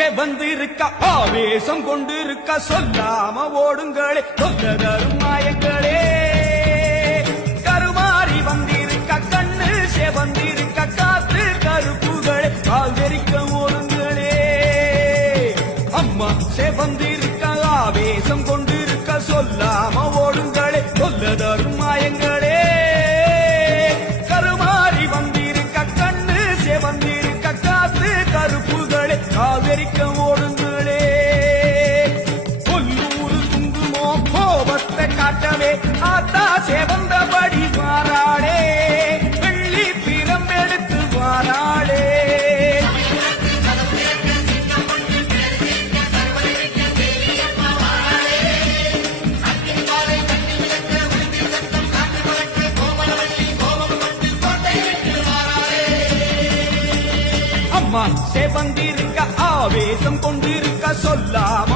செவந்திருக்க ஆவேசம் கொண்டிருக்க சொல்லாம ஓடுங்களே சொல்ல தரும் மாயங்களே கருமாறி வந்திருக்க கண்ணு செவந்திருக்க காத்து கருப்புகளே கால்வெறிக்க ஓடுங்களே அம்மா செவந்திருக்க ஆவேசம் கொண்டிருக்க சொல்லாம ஓடுங்களே சொல்ல தரும் மாயங்களே கருமாறி வந்திருக்க கண்ணு செவந்திருக்க காத்து கருப்புகளே காவிரிக்க ஓடுங்களே கொல்லூரு குங்குமோ கோபத்தை காட்டவே ஆத்தா செவந்தபடி மாறாளே வெள்ளி பிரம்பெடுத்து மாறாளே அம்மா செவந்திருக்க ஆவேசம் கொண்டிருக்க சொல்லாம